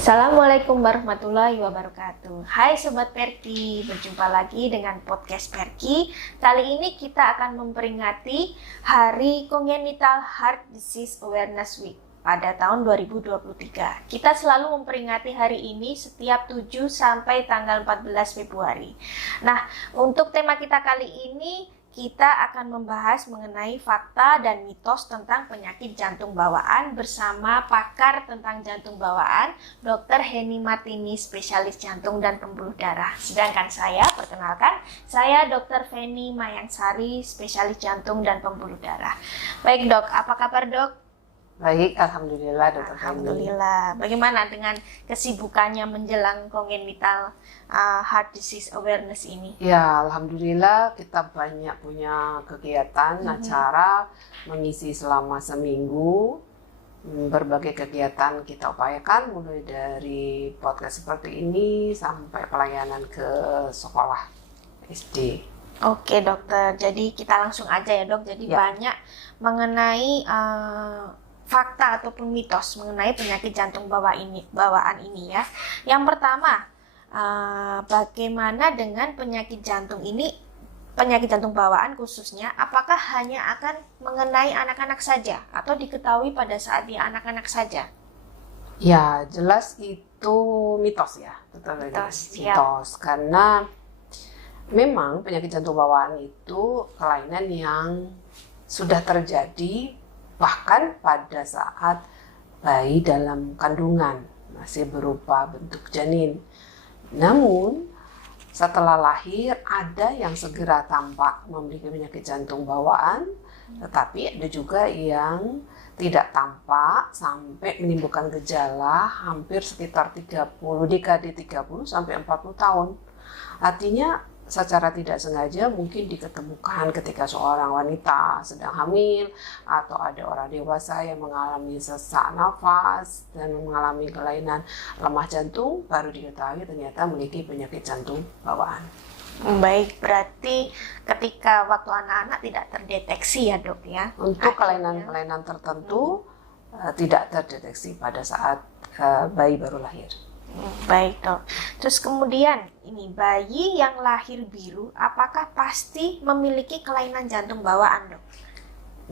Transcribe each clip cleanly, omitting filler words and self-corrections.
Assalamualaikum warahmatullahi wabarakatuh. Hai Sobat Perki, berjumpa lagi dengan podcast Perki. Kali ini kita akan memperingati Hari Congenital Heart Disease Awareness Week pada tahun 2023. Kita selalu memperingati hari ini setiap 7 sampai tanggal 14 Februari. Nah, untuk tema kita kali ini kita akan membahas mengenai fakta dan mitos tentang penyakit jantung bawaan bersama pakar tentang jantung bawaan, Dr. Henny Martini, spesialis jantung dan pembuluh darah. Sedangkan saya, perkenalkan, saya Dr. Feni Mayangsari, spesialis jantung dan pembuluh darah. Baik dok, apa kabar dok? Baik, Alhamdulillah Dr. Alhamdulillah. Bagaimana dengan kesibukannya menjelang Congenital Heart Disease Awareness ini? Ya, Alhamdulillah kita banyak punya kegiatan, acara mengisi selama seminggu. Berbagai kegiatan kita upayakan, mulai dari podcast seperti ini sampai pelayanan ke sekolah SD. Oke dokter, jadi kita langsung aja ya dok. Jadi banyak mengenai fakta ataupun mitos mengenai penyakit jantung bawaan ini ya. Yang pertama, bagaimana dengan penyakit jantung ini, penyakit jantung bawaan khususnya, apakah hanya akan mengenai anak-anak saja atau diketahui pada saat dia anak-anak saja? Ya, jelas itu mitos ya, mitos karena memang penyakit jantung bawaan itu kelainan yang sudah terjadi bahkan pada saat bayi dalam kandungan masih berupa bentuk janin. Namun setelah lahir ada yang segera tampak memiliki penyakit jantung bawaan, tetapi ada juga yang tidak tampak sampai menimbulkan gejala hampir sekitar 30 sampai 40 tahun. Artinya secara tidak sengaja mungkin diketemukan ketika seorang wanita sedang hamil atau ada orang dewasa yang mengalami sesak nafas dan mengalami kelainan lemah jantung, baru diketahui ternyata memiliki penyakit jantung bawaan. Baik, berarti ketika waktu anak-anak tidak terdeteksi ya dok ya? Untuk kelainan-kelainan tertentu tidak terdeteksi pada saat bayi baru lahir. Baik dok. Terus kemudian ini bayi yang lahir biru, apakah pasti memiliki kelainan jantung bawaan dok?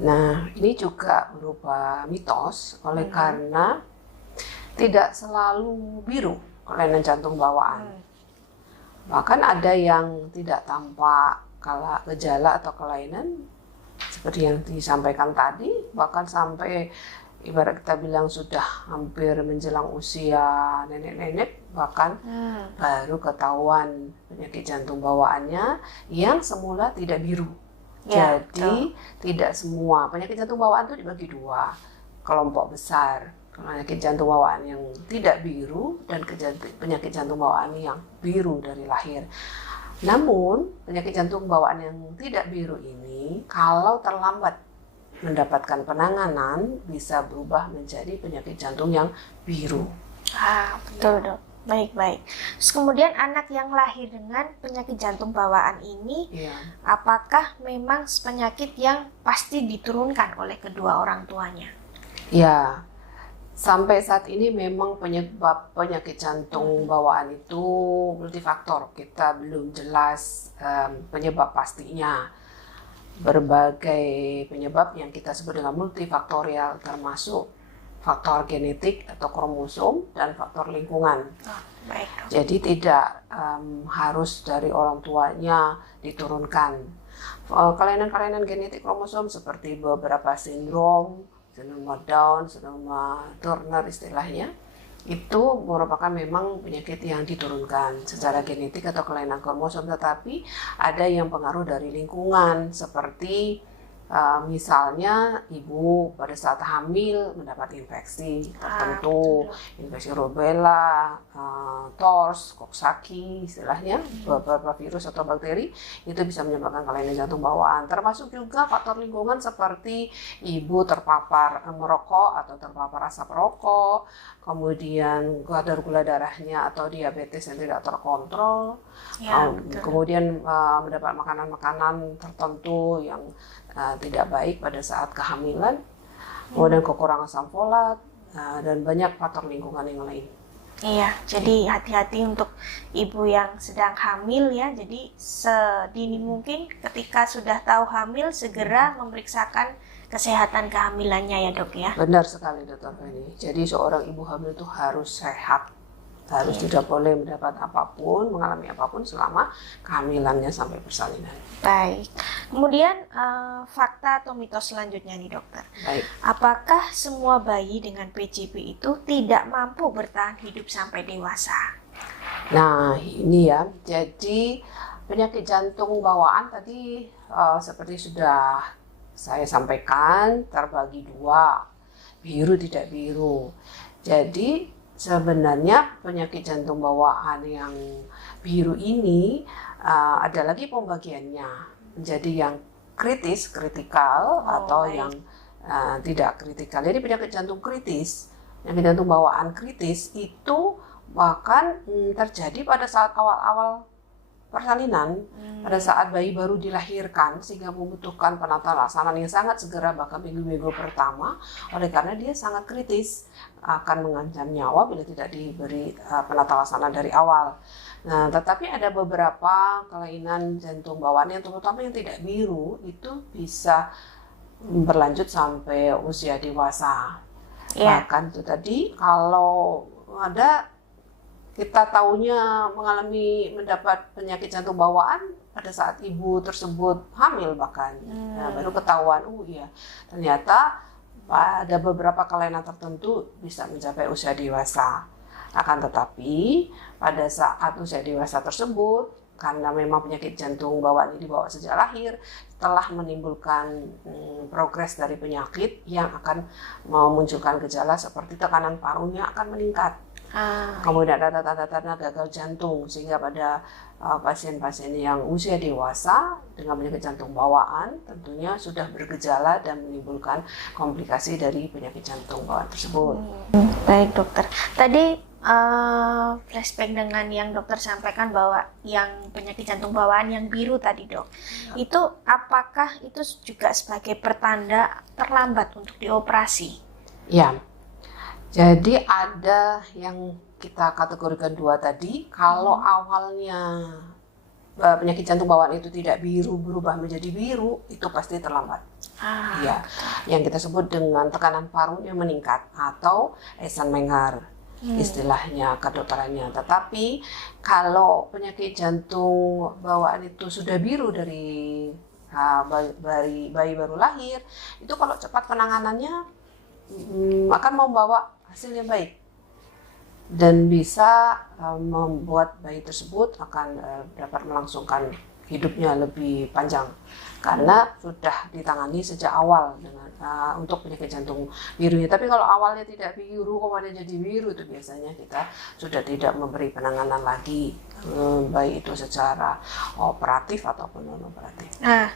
Nah, ini juga berupa mitos karena tidak selalu biru kelainan jantung bawaan. Bahkan ada yang tidak tampak gejala atau kelainan seperti yang disampaikan tadi, bahkan sampai ibarat kita bilang sudah hampir menjelang usia nenek-nenek, bahkan baru ketahuan penyakit jantung bawaannya yang semula tidak biru. Ya, jadi tidak semua penyakit jantung bawaan itu dibagi dua kelompok besar, penyakit jantung bawaan yang tidak biru dan penyakit jantung bawaan yang biru dari lahir. Namun penyakit jantung bawaan yang tidak biru ini kalau terlambat mendapatkan penanganan bisa berubah menjadi penyakit jantung yang biru. Betul dok. Baik. Terus kemudian anak yang lahir dengan penyakit jantung bawaan ini, apakah memang penyakit yang pasti diturunkan oleh kedua orang tuanya? Ya, sampai saat ini memang penyebab penyakit jantung bawaan itu multifaktor. Kita belum jelas penyebab pastinya. Berbagai penyebab yang kita sebut dengan multifaktorial, termasuk faktor genetik atau kromosom dan faktor lingkungan. Baik. Jadi tidak harus dari orang tuanya diturunkan. Kelainan-kelainan genetik kromosom seperti beberapa sindrom Down, sindrom Turner istilahnya, itu merupakan memang penyakit yang diturunkan secara genetik atau kelainan kromosom, tetapi ada yang pengaruh dari lingkungan seperti misalnya ibu pada saat hamil mendapat infeksi tertentu, infeksi rubella, TORS, Coxsackie istilahnya, beberapa virus atau bakteri itu bisa menyebabkan kelainan jantung bawaan. Termasuk juga faktor lingkungan seperti ibu terpapar merokok atau terpapar asap rokok, kemudian kadar gula darahnya atau diabetes yang tidak terkontrol, kemudian mendapat makanan-makanan tertentu yang tidak baik pada saat kehamilan, kemudian kekurangan asam folat, dan banyak faktor lingkungan yang lain. Iya, jadi hati-hati untuk ibu yang sedang hamil ya. Jadi sedini mungkin ketika sudah tahu hamil segera memeriksakan kesehatan kehamilannya ya dok ya. Benar sekali Dokter Feni. Jadi seorang ibu hamil itu harus sehat, harus tidak boleh mendapat apapun, mengalami apapun selama kehamilannya sampai persalinan. Baik. Kemudian fakta atau mitos selanjutnya nih dokter. Baik. Apakah semua bayi dengan PJP itu tidak mampu bertahan hidup sampai dewasa? Nah ini ya, jadi penyakit jantung bawaan tadi seperti sudah saya sampaikan terbagi dua, biru tidak biru. Jadi sebenarnya penyakit jantung bawaan yang biru ini ada lagi pembagiannya menjadi yang kritikal atau baik. yang tidak kritikal. Jadi penyakit jantung kritis, penyakit jantung bawaan kritis itu bahkan terjadi pada saat awal-awal persalinan, pada saat bayi baru dilahirkan sehingga membutuhkan penata laksanaan yang sangat segera bahkan minggu-minggu pertama, oleh karena dia sangat kritis akan mengancam nyawa bila tidak diberi penata laksanaan dari awal. Nah, tetapi ada beberapa kelainan jantung bawaan yang terutama yang tidak biru itu bisa berlanjut sampai usia dewasa. Bahkan itu tadi kalau ada kita taunya mendapat penyakit jantung bawaan pada saat ibu tersebut hamil bahkan. Nah, baru ketahuan, iya ternyata pada beberapa kelainan tertentu bisa mencapai usia dewasa. Akan tetapi pada saat usia dewasa tersebut, karena memang penyakit jantung bawaan ini dibawa sejak lahir, telah menimbulkan progres dari penyakit yang akan memunculkan gejala seperti tekanan parunya akan meningkat. Kemudian ada tanda-tanda gagal jantung sehingga pada pasien-pasien yang usia dewasa dengan penyakit jantung bawaan tentunya sudah bergejala dan menimbulkan komplikasi dari penyakit jantung bawaan tersebut. Baik dokter, tadi flashback dengan yang dokter sampaikan bahwa yang penyakit jantung bawaan yang biru tadi dok, itu apakah itu juga sebagai pertanda terlambat untuk dioperasi? Ya. Jadi ada yang kita kategorikan dua tadi, kalau awalnya penyakit jantung bawaan itu tidak biru berubah menjadi biru, itu pasti terlambat. Ya, yang kita sebut dengan tekanan parunya meningkat atau Eisenmenger istilahnya kedokterannya. Tetapi kalau penyakit jantung bawaan itu sudah biru dari bayi baru lahir, itu kalau cepat penanganannya akan membawa hasil yang baik dan bisa membuat bayi tersebut akan dapat melangsungkan hidupnya lebih panjang karena sudah ditangani sejak awal dengan untuk penyakit jantung birunya. Tapi kalau awalnya tidak biru kemudian jadi biru, itu biasanya kita sudah tidak memberi penanganan lagi, baik itu secara operatif ataupun non operatif. Nah,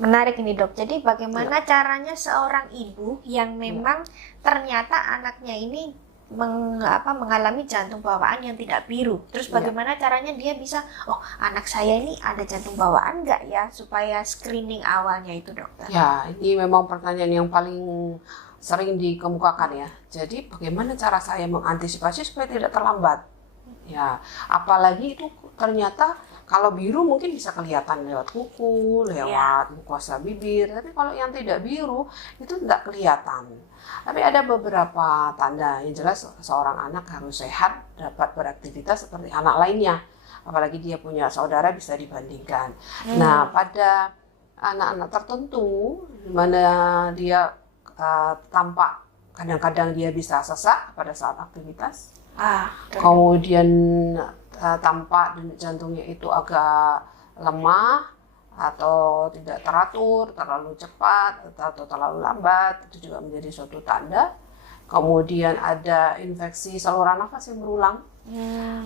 menarik ini dok. Jadi bagaimana caranya seorang ibu yang memang ternyata anaknya ini mengalami jantung bawaan yang tidak biru. Terus bagaimana caranya dia bisa, oh anak saya ini ada jantung bawaan nggak ya, supaya screening awalnya itu dokter? Ya, ini memang pertanyaan yang paling sering dikemukakan ya. Jadi bagaimana cara saya mengantisipasi supaya tidak terlambat? Ya, apalagi itu ternyata kalau biru mungkin bisa kelihatan lewat kuku, lewat mukosa bibir. Tapi kalau yang tidak biru itu tidak kelihatan. Tapi ada beberapa tanda yang jelas seorang anak harus sehat, dapat beraktivitas seperti anak lainnya. Apalagi dia punya saudara bisa dibandingkan. Nah, pada anak-anak tertentu di mana dia tampak kadang-kadang dia bisa sesak pada saat aktivitas. Kemudian tampak jantungnya itu agak lemah atau tidak teratur, terlalu cepat atau terlalu lambat, itu juga menjadi suatu tanda. Kemudian ada infeksi saluran nafas yang berulang.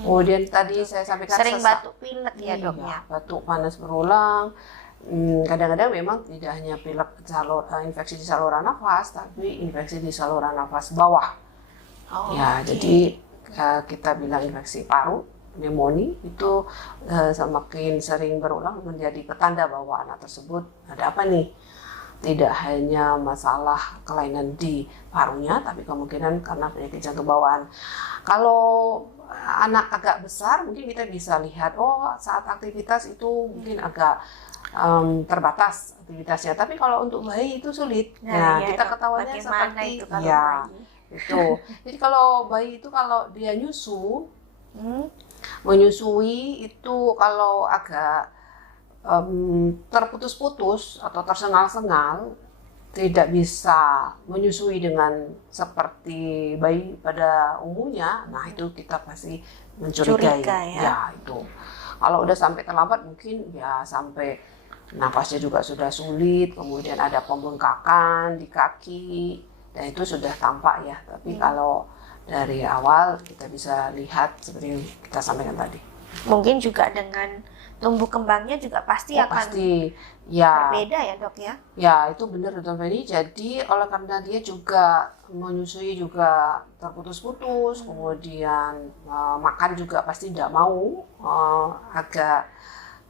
Kemudian tadi saya sampaikan sering batuk pilek ya dok ya. Batuk panas berulang. Kadang-kadang memang tidak hanya pilek infeksi di saluran nafas, tapi infeksi di saluran nafas bawah. Jadi kita bilang infeksi paru, pneumonia itu semakin sering berulang menjadi petanda bahwa anak tersebut ada apa nih. tidak hanya masalah kelainan di parunya, tapi kemungkinan karena penyakit jantung bawaan. Kalau anak agak besar, mungkin kita bisa lihat, saat aktivitas itu mungkin agak terbatas aktivitasnya. Tapi kalau untuk bayi itu sulit. Kita ketahuannya seperti itu kalau bayi. Itu. Jadi kalau bayi itu kalau dia menyusui itu kalau agak terputus-putus atau tersengal-sengal, tidak bisa menyusui dengan seperti bayi pada umumnya, nah itu kita pasti mencurigai. Ya itu. Kalau udah sampai terlambat mungkin ya sampai nafasnya juga sudah sulit, kemudian ada pembengkakan di kaki, dan itu sudah tampak ya. Tapi kalau dari awal kita bisa lihat seperti yang kita sampaikan tadi. Mungkin juga dengan tumbuh kembangnya juga pasti akan berbeda ya dok ya? Ya itu benar Dr. Feni. Jadi oleh karena dia juga menyusui juga terputus-putus, kemudian makan juga pasti tidak mau, agak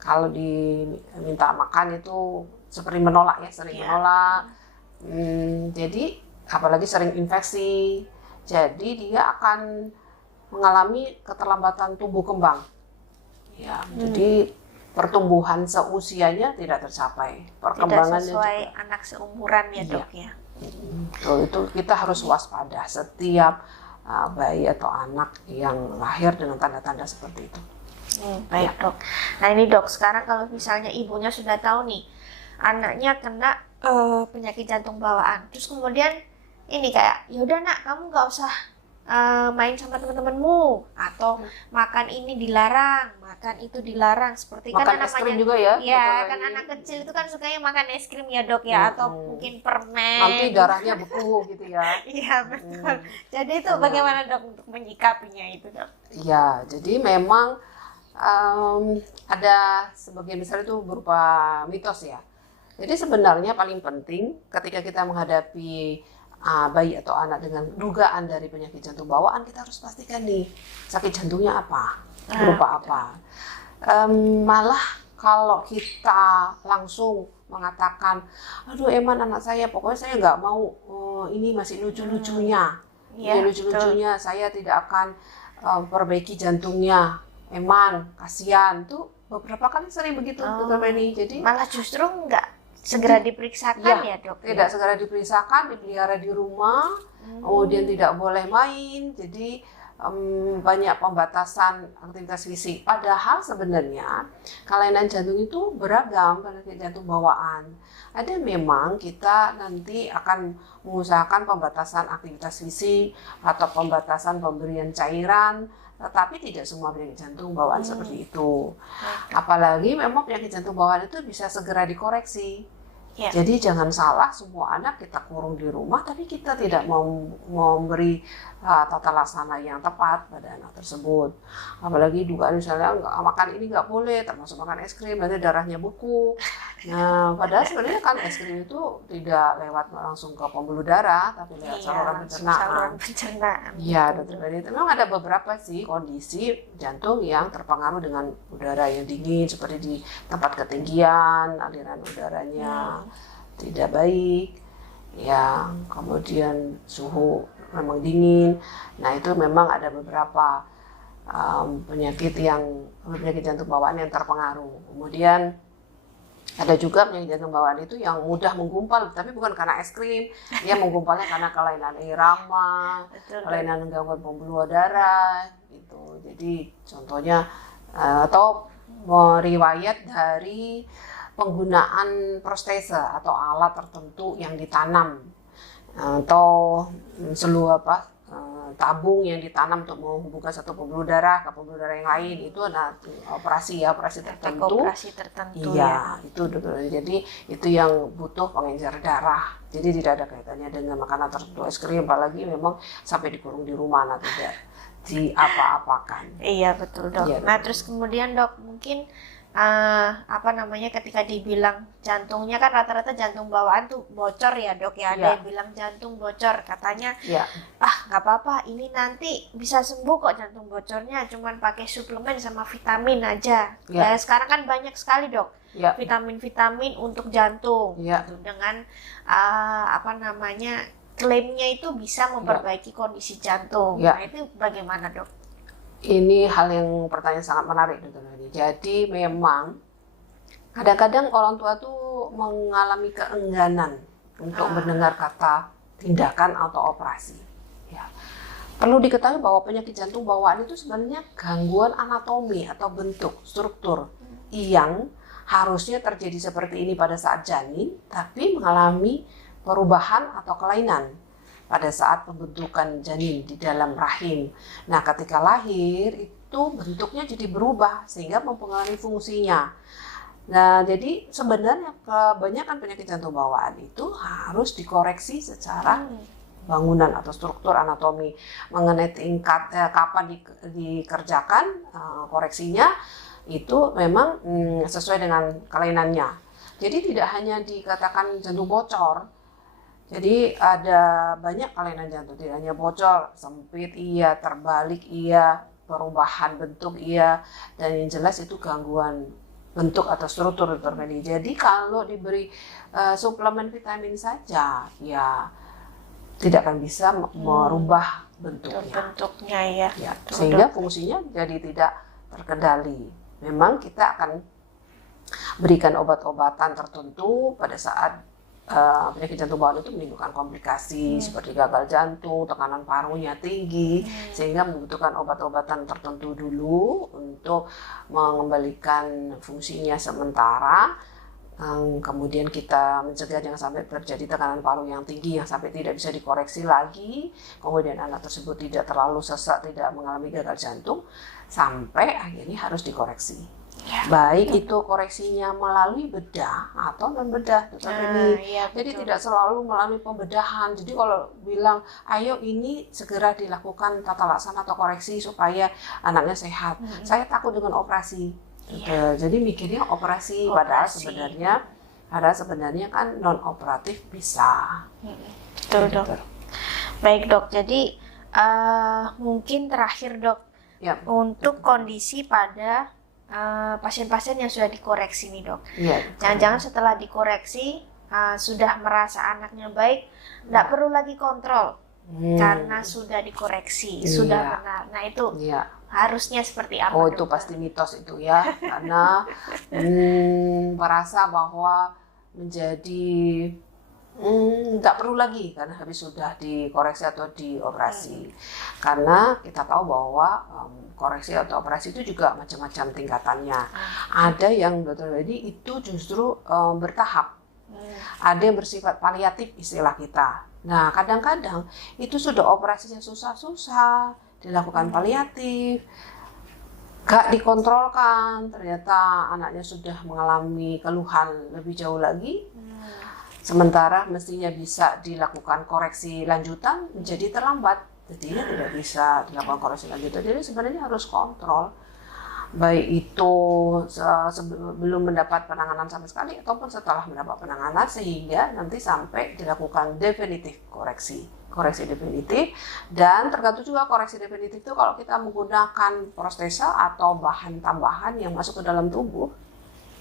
kalau diminta makan itu seperti menolak ya, sering menolak. Jadi apalagi sering infeksi, jadi dia akan mengalami keterlambatan tumbuh kembang. Ya, jadi pertumbuhan seusianya tidak tercapai, perkembangannya tidak sesuai juga anak seumuran ya dok ya. Itu kita harus waspada setiap bayi atau anak yang lahir dengan tanda-tanda seperti itu. Baik dok. Nah ini dok, sekarang kalau misalnya ibunya sudah tahu nih anaknya kena penyakit jantung bawaan, terus kemudian ini kayak, yaudah nak kamu nggak usah main sama teman-temanmu, atau makan ini dilarang, makan itu dilarang, seperti makan kan es krim namanya juga ya? Ya kan anak kecil itu kan sukanya makan es krim ya dok ya, atau mungkin permen. Nanti darahnya beku gitu ya? Iya betul. Jadi itu bagaimana dok untuk menyikapinya itu dok? Ya, jadi memang ada sebagian besar itu berupa mitos ya. Jadi sebenarnya paling penting ketika kita menghadapi bayi atau anak dengan dugaan dari penyakit jantung bawaan, kita harus pastikan nih sakit jantungnya apa, berupa apa. Malah kalau kita langsung mengatakan, aduh Eman anak saya, pokoknya saya nggak mau ini masih lucu-lucunya, lucu-lucunya saya tidak akan perbaiki jantungnya, Eman kasihan, tuh beberapa kali sering begitu Dr. Feni. Jadi malah justru nggak segera diperiksakan ya dok? Tidak segera diperiksakan, dipelihara di rumah, kemudian tidak boleh main, jadi banyak pembatasan aktivitas fisik. Padahal sebenarnya kelainan jantung itu beragam, penyakit jantung bawaan. Ada memang kita nanti akan mengusahakan pembatasan aktivitas fisik atau pembatasan pemberian cairan, tetapi tidak semua penyakit jantung bawaan seperti itu. Apalagi memang penyakit jantung bawaan itu bisa segera dikoreksi. Jadi jangan salah, semua anak kita kurung di rumah, tapi kita tidak mau memberi tata laksana yang tepat pada anak tersebut. Apalagi dugaan misalnya makan ini nggak boleh, termasuk makan es krim, nanti darahnya beku. Nah, padahal sebenarnya kan es krim itu tidak lewat langsung ke pembuluh darah, tapi lewat saluran pencernaan. Iya, Dr. Feni. Memang ada beberapa sih kondisi jantung yang terpengaruh dengan udara yang dingin, seperti di tempat ketinggian, aliran udaranya tidak baik, ya, kemudian suhu memang dingin. Nah itu memang ada beberapa penyakit jantung bawaan yang terpengaruh. Kemudian ada juga penyakit jantung bawaan itu yang mudah menggumpal, tapi bukan karena es krim, dia menggumpalnya karena kelainan irama, kelainan gangguan pembuluh darah, gitu. Jadi contohnya atau riwayat dari penggunaan protese atau alat tertentu yang ditanam, atau tabung yang ditanam untuk menghubungkan satu pembuluh darah ke pembuluh darah yang lain, itu ada operasi tertentu. Iya, itu jadi itu yang butuh pengencer darah. Jadi tidak ada kaitannya dengan makanan tertentu, es krim, apalagi memang sampai dikurung di rumah, nah tidak diapa-apakan. Iya betul dok. Iya, nah terus kemudian dok, mungkin ketika dibilang jantungnya kan rata-rata jantung bawaan tuh bocor ya dok ya, ada yang bilang jantung bocor, katanya nggak apa-apa, ini nanti bisa sembuh kok jantung bocornya, cuman pakai suplemen sama vitamin aja. Sekarang kan banyak sekali dok Ya. vitamin-vitamin untuk jantung, Ya. gitu. Dengan klaimnya itu bisa memperbaiki kondisi jantung. Ya. Nah itu bagaimana dok? Ini hal yang pertanyaan sangat menarik, Dr. Heni. Jadi memang kadang-kadang orang tua tuh mengalami keengganan untuk mendengar kata tindakan atau operasi. Ya. Perlu diketahui bahwa penyakit jantung bawaan itu sebenarnya gangguan anatomi atau bentuk, struktur yang harusnya terjadi seperti ini pada saat janin, tapi mengalami perubahan atau kelainan pada saat pembentukan janin di dalam rahim. Nah, ketika lahir itu bentuknya jadi berubah sehingga mempengaruhi fungsinya. Nah, jadi sebenarnya kebanyakan penyakit jantung bawaan itu harus dikoreksi secara bangunan atau struktur anatomi mengenai tingkat kapan dikerjakan koreksinya itu memang sesuai dengan kelainannya. Jadi tidak hanya dikatakan jantung bocor. Jadi ada banyak kelainan jantung, tidak hanya bocor, sempit iya, terbalik iya, perubahan bentuk iya, dan yang jelas itu gangguan bentuk atau struktur terjadi. Jadi kalau diberi suplemen vitamin saja, ya tidak akan bisa merubah bentuknya ya. Sehingga fungsinya jadi tidak terkendali. Memang kita akan berikan obat-obatan tertentu pada saat penyakit jantung bawaan itu menimbulkan komplikasi seperti gagal jantung, tekanan parunya tinggi, sehingga membutuhkan obat-obatan tertentu dulu untuk mengembalikan fungsinya sementara. Kemudian kita mencegah jangan sampai terjadi tekanan paru yang tinggi yang sampai tidak bisa dikoreksi lagi. Kemudian anak tersebut tidak terlalu sesak, tidak mengalami gagal jantung, sampai akhirnya harus dikoreksi. Baik itu koreksinya melalui bedah atau non bedah, jadi tidak selalu melalui pembedahan. Jadi kalau bilang ayo ini segera dilakukan tata laksana atau koreksi supaya anaknya sehat, saya takut dengan operasi. Jadi mikirnya operasi. Padahal sebenarnya kan non operatif bisa. Betul dok. Baik dok, jadi mungkin terakhir dok, untuk kondisi pada pasien-pasien yang sudah dikoreksi nih dok. Jangan-jangan setelah dikoreksi sudah merasa anaknya baik, tidak perlu lagi kontrol karena sudah dikoreksi, sudah benar. Nah itu harusnya seperti apa? Oh itu pasti mitos itu ya, karena merasa bahwa menjadi tidak perlu lagi karena habis sudah dikoreksi atau dioperasi. Karena kita tahu bahwa koreksi atau operasi itu juga macam-macam tingkatannya. Ada yang betul jadi itu justru bertahap. Ada yang bersifat paliatif istilah kita. Nah kadang-kadang itu sudah operasinya susah-susah dilakukan paliatif, gak dikontrolkan, ternyata anaknya sudah mengalami keluhan lebih jauh lagi. Sementara mestinya bisa dilakukan koreksi lanjutan menjadi terlambat, jadinya tidak bisa dilakukan koreksi lanjutan. Jadi sebenarnya harus kontrol, baik itu sebelum mendapat penanganan sama sekali ataupun setelah mendapat penanganan, sehingga nanti sampai dilakukan definitif koreksi definitif. Dan tergantung juga koreksi definitif itu kalau kita menggunakan prostesa atau bahan tambahan yang masuk ke dalam tubuh,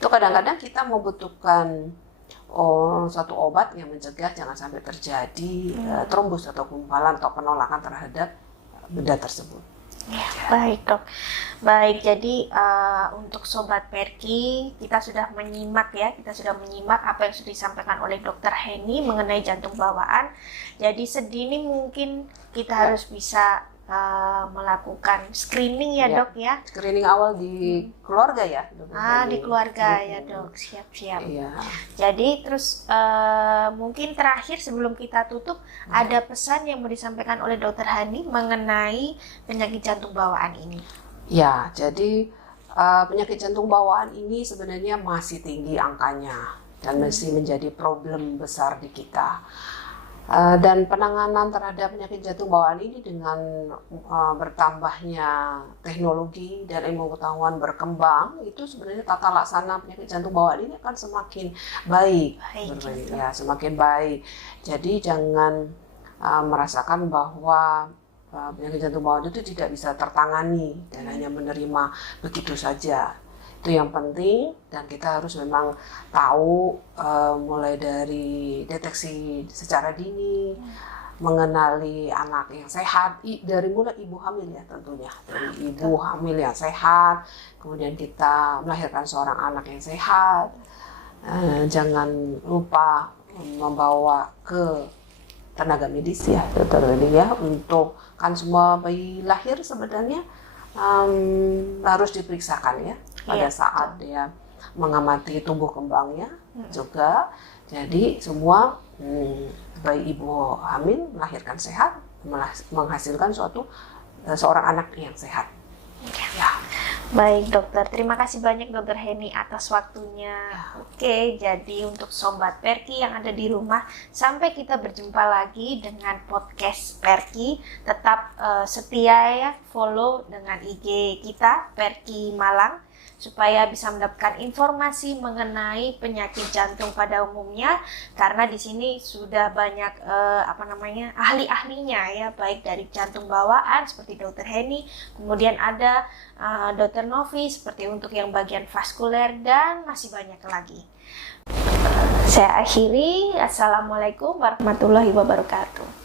itu kadang-kadang kita membutuhkan satu obat yang mencegah jangan sampai terjadi trombus atau gumpalan atau penolakan terhadap benda tersebut. Baik dok, baik. Jadi untuk sobat Perki, kita sudah menyimak apa yang sudah disampaikan oleh Dr. Heni mengenai jantung bawaan. Jadi sedini mungkin kita harus bisa melakukan screening dok ya. Screening awal di keluarga ya. Di keluarga ya dok, siap-siap. Jadi terus mungkin terakhir sebelum kita tutup, ada pesan yang mau disampaikan oleh Dr. Hani mengenai penyakit jantung bawaan ini. Ya, jadi penyakit jantung bawaan ini sebenarnya masih tinggi angkanya dan masih menjadi problem besar di kita. Dan penanganan terhadap penyakit jantung bawaan ini dengan bertambahnya teknologi dan ilmu pengetahuan berkembang, itu sebenarnya tata laksana penyakit jantung bawaan ini akan semakin baik. Semakin baik. Jadi jangan merasakan bahwa penyakit jantung bawaan itu tidak bisa tertangani dan hanya menerima begitu saja. Itu yang penting, dan kita harus memang tahu mulai dari deteksi secara dini, mengenali anak yang sehat dari mulai ibu hamil ya tentunya, dari ibu hamil yang sehat, kemudian kita melahirkan seorang anak yang sehat. Jangan lupa membawa ke tenaga medis ya, dokter ini ya, untuk kan semua bayi lahir sebenarnya harus diperiksakan ya pada saat dia mengamati tumbuh kembangnya juga. Jadi semua bayi ibu hamil melahirkan sehat, menghasilkan seorang anak yang sehat. Ya. Baik dokter, terima kasih banyak dokter Heni atas waktunya. Oke, jadi untuk sobat Perki yang ada di rumah, sampai kita berjumpa lagi dengan podcast Perki. Tetap setia ya, follow dengan IG kita Perki Malang, supaya bisa mendapatkan informasi mengenai penyakit jantung pada umumnya, karena di sini sudah banyak ahli-ahlinya ya, baik dari jantung bawaan seperti dokter Heni, kemudian ada dokter Novi seperti untuk yang bagian vaskuler, dan masih banyak lagi. Saya akhiri, assalamualaikum warahmatullahi wabarakatuh.